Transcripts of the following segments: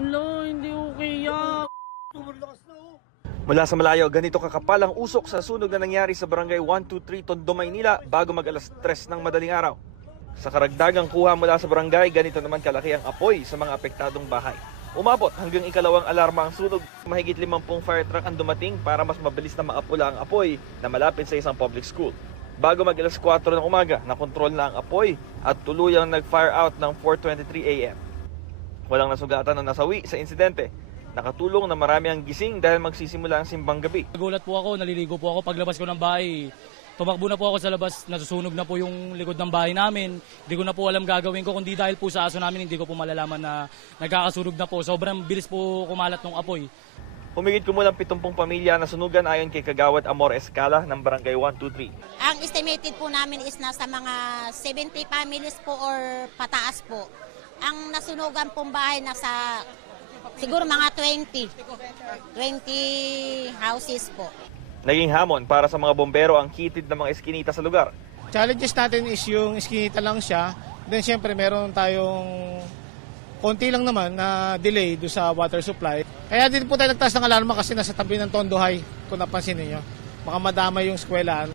Ala, hindi okay yan. Mula sa malayo, ganito kakapal ang usok sa sunog na nangyari sa barangay 123 Tondo, Maynila bago mag alas 3 ng madaling araw. Sa karagdagang kuha mula sa barangay, ganito naman kalaki ang apoy sa mga apektadong bahay. Umabot hanggang ikalawang alarma ang sunog. Mahigit 50 fire truck ang dumating para mas mabilis na maapula ang apoy na malapit sa isang public school. Bago mag alas 4 ng umaga, nakontrol na ang apoy at tuluyang nag-fire out ng 4:23 a.m. Walang nasugatan na nasawi sa insidente. Nakatulong na marami ang gising dahil magsisimula ang simbang gabi. Nagulat po ako, naliligo po ako paglabas ko ng bahay. Tumakbo na po ako sa labas, nasusunog na po yung likod ng bahay namin. Hindi ko na po alam gagawin ko, kundi dahil po sa aso namin, hindi ko po malalaman na nagkakasunog na po. Sobrang bilis po kumalat ng apoy. Humigit kumulang 70 pamilya na sunugan ayon kay Kagawad Amor Escala ng Barangay 123. Ang estimated po namin is nasa mga 70 families po or pataas po. Ang nasunugan pong bahay nasa siguro mga 20 houses po. Naging hamon para sa mga bombero ang kitid ng mga eskinita sa lugar. Challenges natin is yung iskinita lang siya. Then siyempre meron tayong konti lang naman na delay do sa water supply. Kaya din po tayo nagtaas ng alarma kasi nasa tabi ng Tondo High, kung napansin niyo. Baka madamay yung eskwelahan.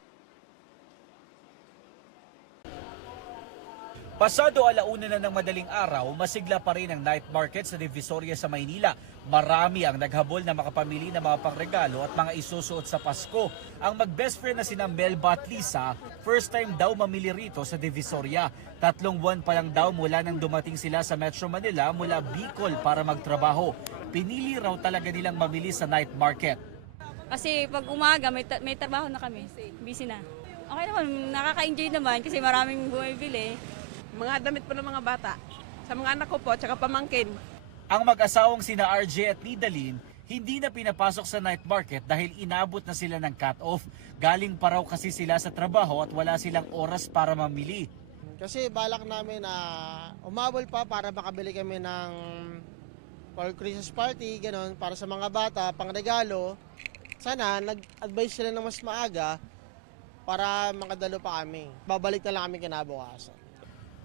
Pasado alauna na ng madaling araw, masigla pa rin ang night market sa Divisoria sa Maynila. Marami ang naghabol na makapamili ng mga pangregalo at mga isusuot sa Pasko. Ang mag-best friend na sina Melba at Lisa, first time daw mamili rito sa Divisoria. 3 buwan pa lang daw mula nang dumating sila sa Metro Manila mula Bicol para magtrabaho. Pinili raw talaga nilang mamili sa night market. Kasi pag umaga may trabaho na kami, busy na. Okay naman, nakaka-enjoy naman kasi maraming bumibili. Mga damit po ng mga bata. Sa mga anak ko po, tsaka pamangkin. Ang mag-asawang sina RJ at Lidalin, hindi na pinapasok sa night market dahil inabot na sila ng cut-off. Galing pa raw kasi sila sa trabaho at wala silang oras para mamili. Kasi balak namin na umabol pa para makabili kami ng for Christmas party, gano'n, para sa mga bata, pang regalo. Sana nag-advise sila ng mas maaga para makadalo pa kami. Babalik na lang kami kinabukasan.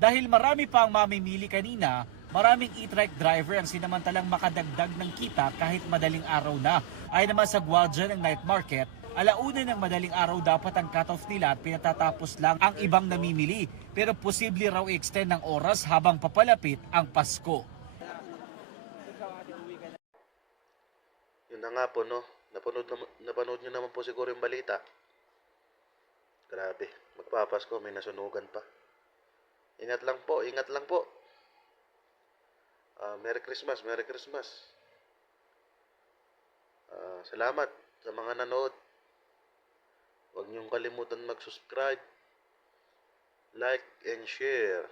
Dahil marami pa ang mamimili kanina, maraming e-trike driver ang sinamantalang makadagdag ng kita kahit madaling araw na. Ay naman sa gwardiya ng night market, alauna ng madaling araw dapat ang cut-off nila at pinatatapos lang ang ibang namimili. Pero posible raw i-extend ng oras habang papalapit ang Pasko. Yun na nga po, no? Napanood nyo naman po siguro yung balita. Grabe, magpapasko, may nasunugan pa. Ingat lang po, ingat lang po. Merry Christmas, Merry Christmas. Salamat sa mga nanood. Huwag niyong kalimutan mag-subscribe, like, and share.